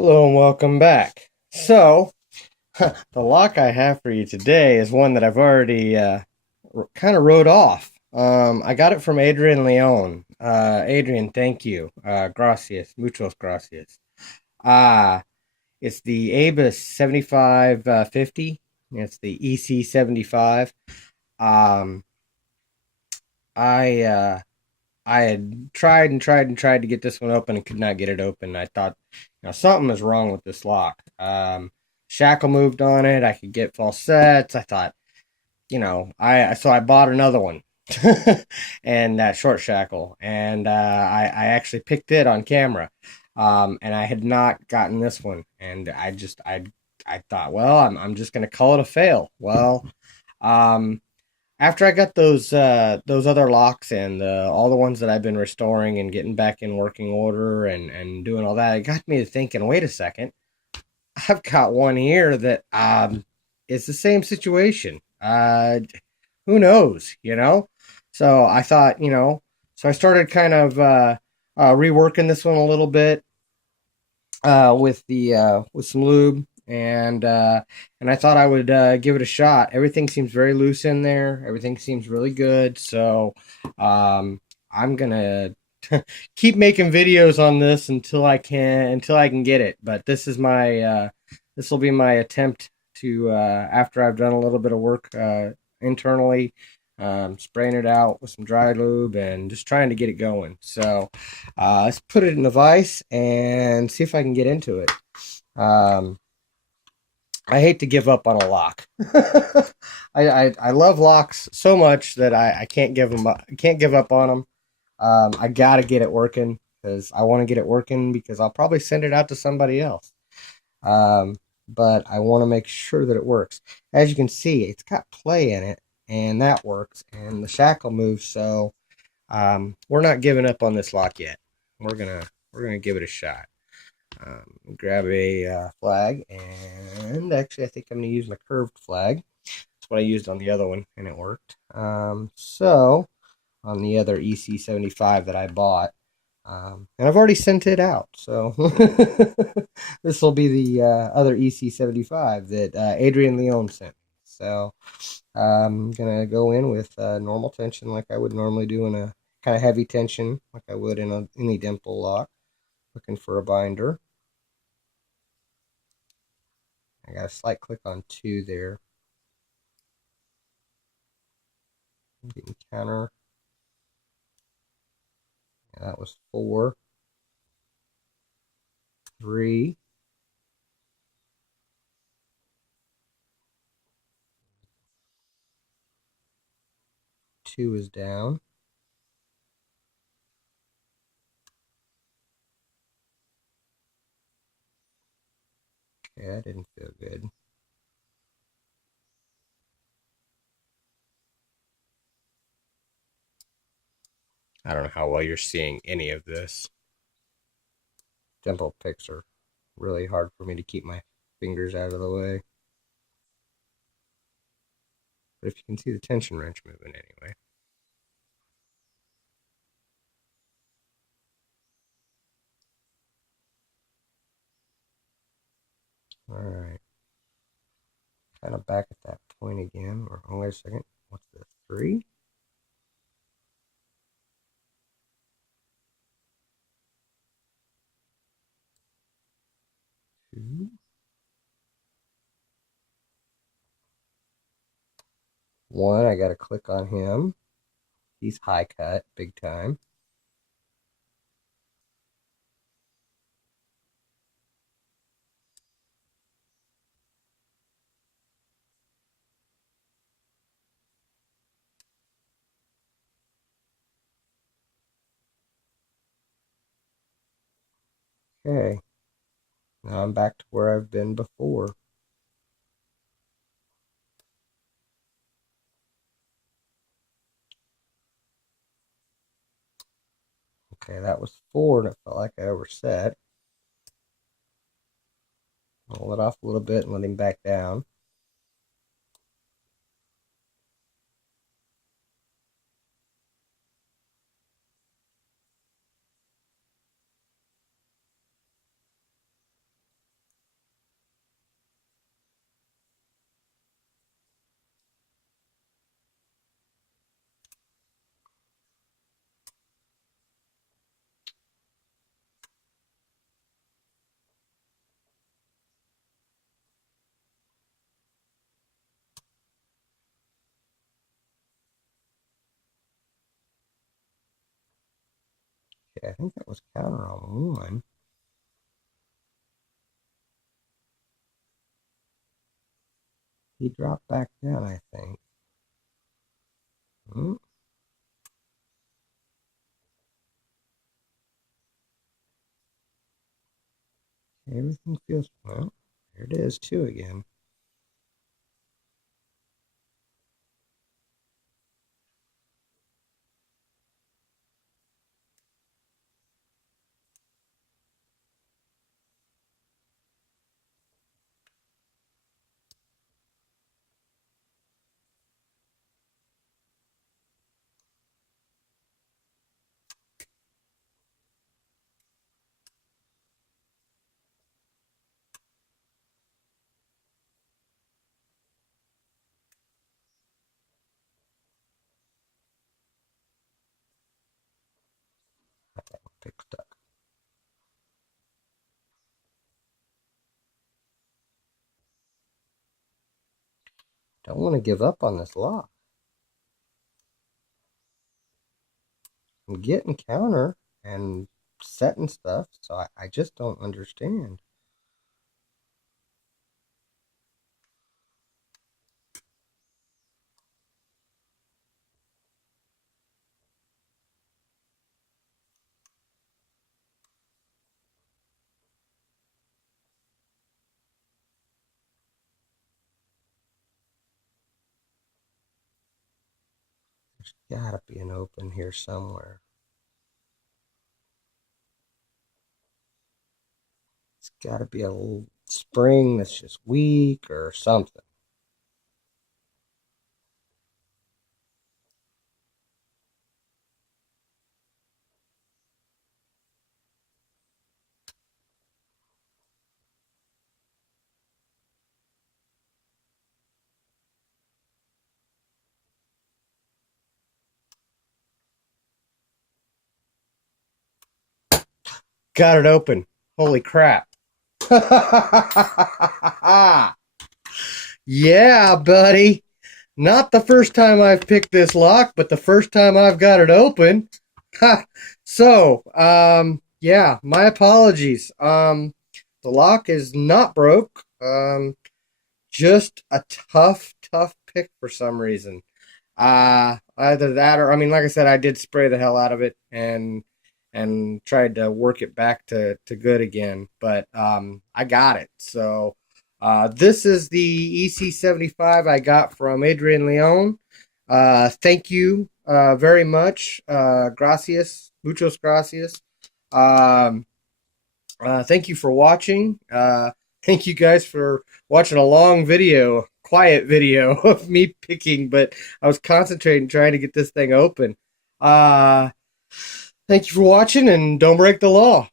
Hello and welcome back. So, the lock I have for you today is one that I've already kind of wrote off. I got it from Adrian Leon. Adrian, thank you. Gracias, muchos gracias. Uh, it's the ABUS 7550. It's the EC75. Um, I uh, I had tried and tried and tried to get this one open and could not get it open. I thought, something is wrong with this lock. Shackle moved on it. I could get false sets. I thought, I bought another one, and that short shackle, and I actually picked it on camera, and I had not gotten this one, and I thought, well, I'm just gonna call it a fail. Well, um, after I got those other locks and all the ones that I've been restoring and getting back in working order and doing all that, it got me to thinking, wait a second, I've got one here that is the same situation. Who knows, So I thought, so I started kind of reworking this one a little bit with some lube and I thought I would give it a shot. Everything seems very loose in there. Everything seems really good. So I'm gonna keep making videos on this until I can get it. But this will be my attempt to after I've done a little bit of work internally, spraying it out with some dry lube and just trying to get it going. So let's put it in the vise and see if I can get into it. Um, I hate to give up on a lock. I love locks so much that I can't give them up, can't give up on them. I gotta get it working because I want to get it working because I'll probably send it out to somebody else. Um, but I want to make sure that it works. As you can see, it's got play in it, and that works, and the shackle moves. So we're not giving up on this lock yet. We're gonna give it a shot. Grab a flag, and actually, I think I'm going to use my curved flag. That's what I used on the other one, and it worked. So, on the other EC75 that I bought, and I've already sent it out. So, this will be the other EC75 that Adrian Leon sent me. So, I'm going to go in with normal tension like I would normally do in a kind of heavy tension like I would in any dimple lock. Looking for a binder. I got a slight click on 2 there. I'm getting counter. Yeah, that was 4. 3. 2 is down. Okay, that didn't feel good. I don't know how well you're seeing any of this. Dimple picks are really hard for me to keep my fingers out of the way. But if you can see the tension wrench moving anyway. Alright. Kind of back at that point again. Or, oh, wait a second. What's this? 3? 2. 1. I got to click on him. He's high cut, big time. Okay. Now I'm back to where I've been before. Okay, that was 4, and it felt like I overset. Roll it off a little bit and let him back down. Okay, I think that was counter on one. He dropped back down, I think. Hmm. Everything feels, well, there it is, two again. Fixed up. Don't want to give up on this lock. I'm getting counter and setting stuff, so I just don't understand. There's gotta be an open here somewhere. It's gotta be a little spring that's just weak or something. Got it open. Holy crap. Yeah, buddy. Not the first time I've picked this lock, but the first time I've got it open. So, yeah, my apologies. The lock is not broke. Just a tough pick for some reason. Either that or, I mean, like I said, I did spray the hell out of it and tried to work it back to good again, but I got it. So this is the EC75 I got from Adrian Leon. Thank you very much. Gracias, muchos gracias. Um, thank you for watching. Thank you guys for watching a long video, quiet video of me picking, but I was concentrating trying to get this thing open. Uh, Thank you for watching, and don't break the law.